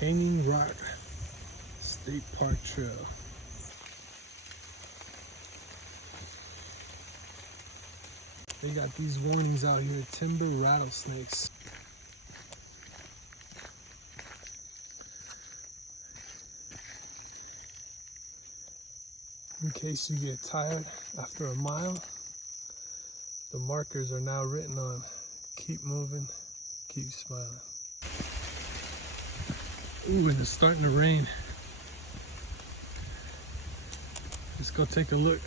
Hanging Rock State Park Trail. They got these warnings out here, timber rattlesnakes. In case you get tired after a mile, the markers are now written on. Keep moving, keep smiling. Ooh, and it's starting to rain. Let's go take a look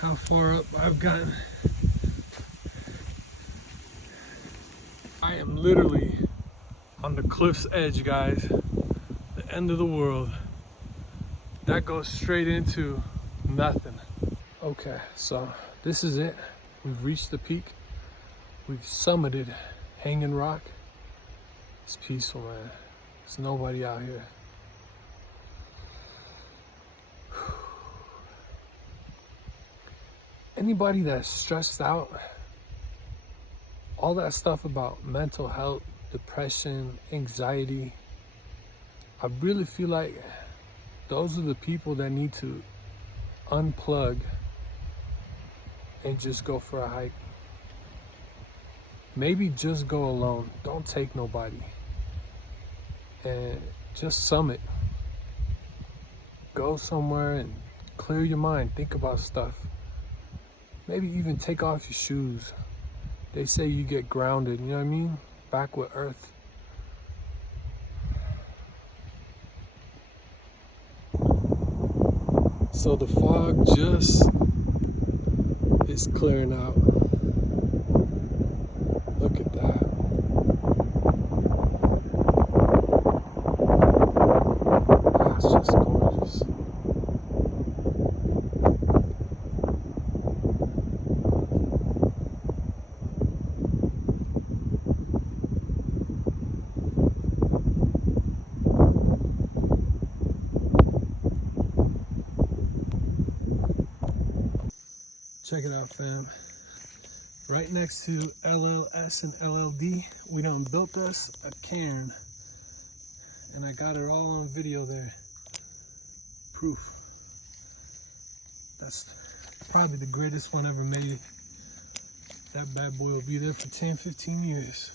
how far up I've gotten. I am literally on the cliff's edge, guys. The end of the world. That goes straight into nothing. Okay, so this is it. We've reached the peak. We've summited Hanging Rock. It's peaceful, man. There's nobody out here. Anybody that's stressed out, all that stuff about mental health, depression, anxiety, I really feel like those are the people that need to unplug and just go for a hike. Maybe just go alone. Don't take nobody. And just summit. Go somewhere and clear your mind. Think about stuff. Maybe even take off your shoes. They say you get grounded, you know what I mean? Back with earth. So the fog just is clearing out. Look at that. That's just gorgeous. Check it out, fam. Right next to LLS and LLD, we done built us a cairn. And I got it all on video there. Proof. That's probably the greatest one ever made. That bad boy will be there for 10, 15 years.